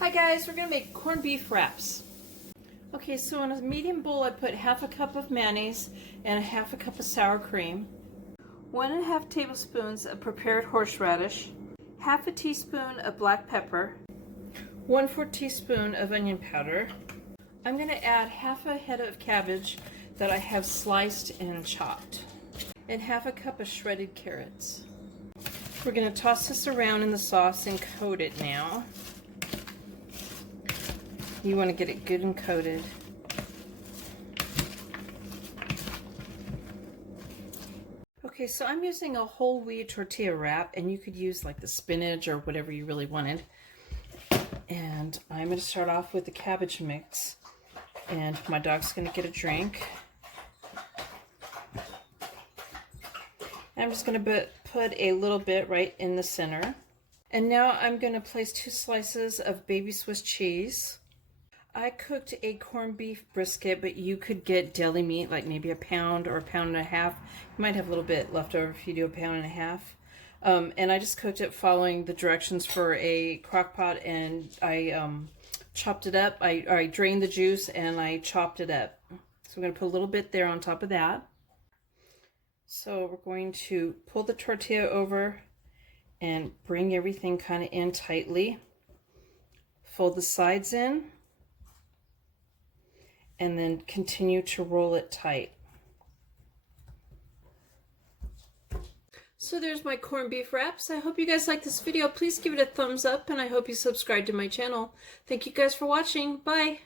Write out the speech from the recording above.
Hi guys, we're gonna make corned beef wraps. Okay, so in a medium bowl I put half a cup of mayonnaise and a half a cup of sour cream, 1.5 tablespoons of prepared horseradish, half a teaspoon of black pepper, 1/4 teaspoon of onion powder. I'm gonna add half a head of cabbage that I have sliced and chopped, and half a cup of shredded carrots. We're gonna toss this around in the sauce and coat it now. You want to get it good and coated. Okay, so I'm using a whole wheat tortilla wrap, and you could use like the spinach or whatever you really wanted. And I'm going to start off with the cabbage mix, and my dog's going to get a drink. And I'm just going to put a little bit right in the center. And now I'm going to place 2 slices of baby Swiss cheese. I cooked a corned beef brisket, but you could get deli meat, like maybe a pound or a pound and a half. You might have a little bit left over if you do a pound and a half. And I just cooked it following the directions for a crock pot, and I chopped it up. I drained the juice and I chopped it up. So I'm going to put a little bit there on top of that. So we're going to pull the tortilla over and bring everything kind of in tightly. Fold the sides in, and then continue to roll it tight. So there's my corned beef wraps. I hope you guys like this video. Please give it a thumbs up, and I hope you subscribe to my channel. Thank you guys for watching. Bye.